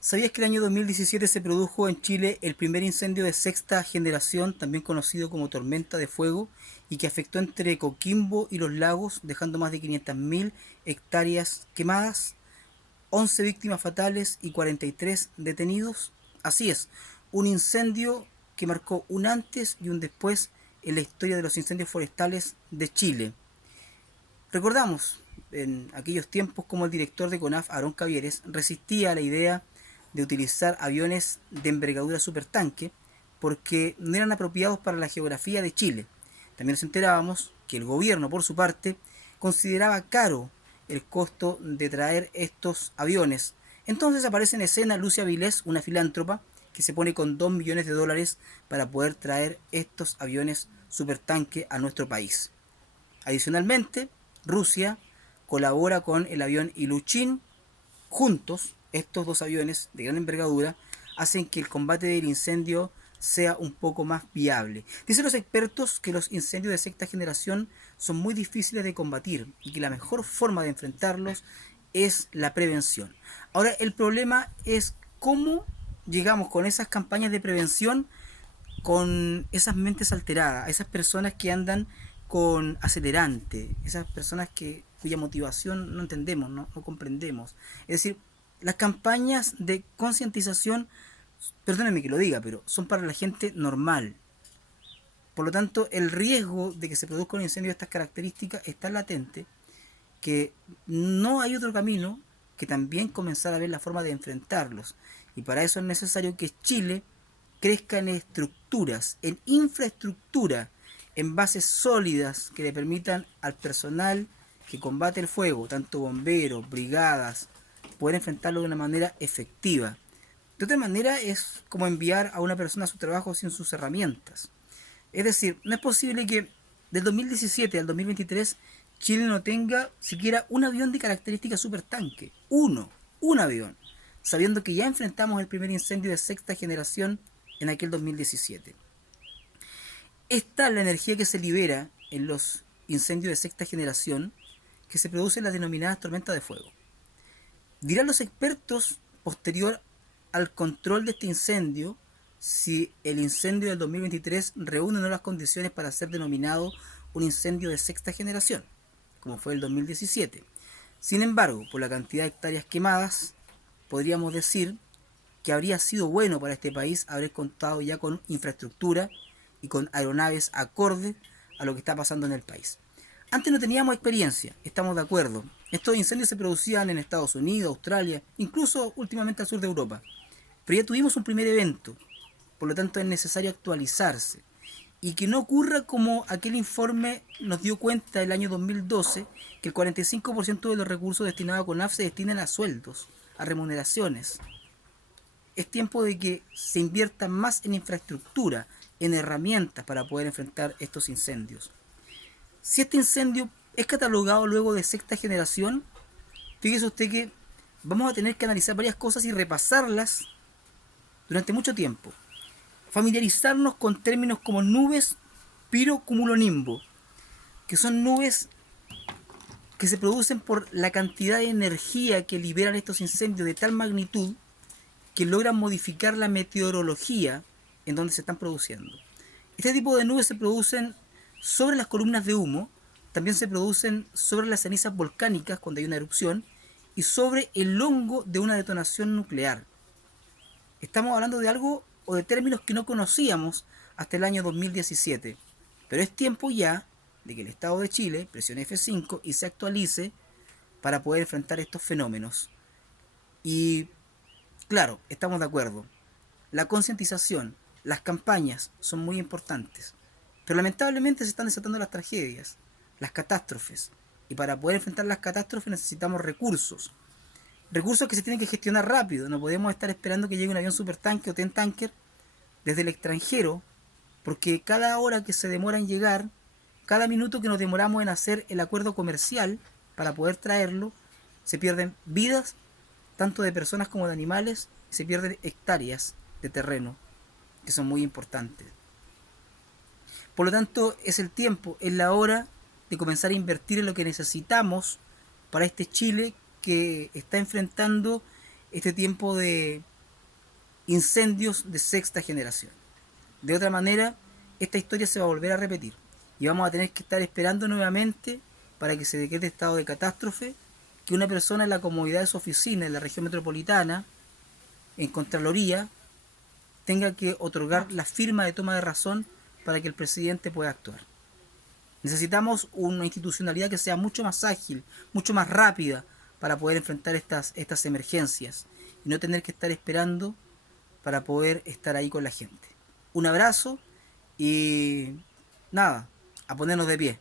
¿Sabías que el año 2017 se produjo en Chile el primer incendio de sexta generación, también conocido como tormenta de fuego, y que afectó entre Coquimbo y Los Lagos, dejando más de 500.000 hectáreas quemadas, 11 víctimas fatales y 43 detenidos? Así es, un incendio que marcó un antes y un después en la historia de los incendios forestales de Chile. Recordamos en aquellos tiempos como el director de CONAF, Aarón Cavieres, resistía a la idea de utilizar aviones de envergadura supertanque porque no eran apropiados para la geografía de Chile. También nos enterábamos que el gobierno, por su parte, consideraba caro el costo de traer estos aviones. Entonces aparece en escena Lucia Vilés, una filántropa, que se pone con 2 millones de dólares para poder traer estos aviones supertanque a nuestro país. Adicionalmente, Rusia colabora con el avión Ilyushin. Juntos, estos dos aviones de gran envergadura hacen que el combate del incendio sea un poco más viable. Dicen los expertos que los incendios de sexta generación son muy difíciles de combatir y que la mejor forma de enfrentarlos es la prevención. Ahora, el problema es cómo llegamos con esas campañas de prevención con esas mentes alteradas, esas personas que andan con acelerante, esas personas cuya motivación no entendemos, no comprendemos. Es decir, las campañas de concientización, perdónenme que lo diga, pero son para la gente normal. Por lo tanto, el riesgo de que se produzca un incendio de estas características está latente, que no hay otro camino que también comenzar a ver la forma de enfrentarlos. Y para eso es necesario que Chile crezca en estructuras, en infraestructura, en bases sólidas que le permitan al personal que combate el fuego, tanto bomberos, brigadas, poder enfrentarlo de una manera efectiva. De otra manera es como enviar a una persona a su trabajo sin sus herramientas. Es decir, no es posible que del 2017 al 2023 Chile no tenga siquiera un avión de características supertanque. Un avión. Sabiendo que ya enfrentamos el primer incendio de sexta generación en aquel 2017. Esta es la energía que se libera en los incendios de sexta generación que se producen las denominadas tormentas de fuego. Dirán los expertos posterior al control de este incendio si el incendio del 2023 reúne o no las condiciones para ser denominado un incendio de sexta generación, como fue el 2017. Sin embargo, por la cantidad de hectáreas quemadas, podríamos decir que habría sido bueno para este país haber contado ya con infraestructura y con aeronaves acorde a lo que está pasando en el país. Antes no teníamos experiencia, estamos de acuerdo. Estos incendios se producían en Estados Unidos, Australia, incluso últimamente al sur de Europa. Pero ya tuvimos un primer evento, por lo tanto es necesario actualizarse. Y que no ocurra como aquel informe nos dio cuenta el año 2012, que el 45% de los recursos destinados a CONAF se destinan a sueldos, a remuneraciones. Es tiempo de que se invierta más en infraestructura, en herramientas para poder enfrentar estos incendios. Si este incendio es catalogado luego de sexta generación, fíjese usted que vamos a tener que analizar varias cosas y repasarlas durante mucho tiempo. Familiarizarnos con términos como nubes pirocumulonimbo, que son nubes que se producen por la cantidad de energía que liberan estos incendios de tal magnitud que logran modificar la meteorología en donde se están produciendo. Este tipo de nubes se producen sobre las columnas de humo, también se producen sobre las cenizas volcánicas cuando hay una erupción y sobre el hongo de una detonación nuclear. Estamos hablando de algo o de términos que no conocíamos hasta el año 2017, pero es tiempo ya de que el Estado de Chile presione F5 y se actualice para poder enfrentar estos fenómenos. Y claro, estamos de acuerdo. La concientización, las campañas son muy importantes. Pero lamentablemente se están desatando las tragedias, las catástrofes. Y para poder enfrentar las catástrofes necesitamos recursos. Recursos que se tienen que gestionar rápido. No podemos estar esperando que llegue un avión supertanque o tanker desde el extranjero, porque cada hora que se demora en llegar, cada minuto que nos demoramos en hacer el acuerdo comercial para poder traerlo, se pierden vidas, tanto de personas como de animales, y se pierden hectáreas de terreno, que son muy importantes. Por lo tanto, es el tiempo, es la hora de comenzar a invertir en lo que necesitamos para este Chile que está enfrentando este tiempo de incendios de sexta generación. De otra manera, esta historia se va a volver a repetir y vamos a tener que estar esperando nuevamente para que se decrete estado de catástrofe, que una persona en la comodidad de su oficina en la región metropolitana, en Contraloría, tenga que otorgar la firma de toma de razón para que el presidente pueda actuar. Necesitamos una institucionalidad que sea mucho más ágil, mucho más rápida para poder enfrentar estas emergencias y no tener que estar esperando para poder estar ahí con la gente. Un abrazo y nada, a ponernos de pie.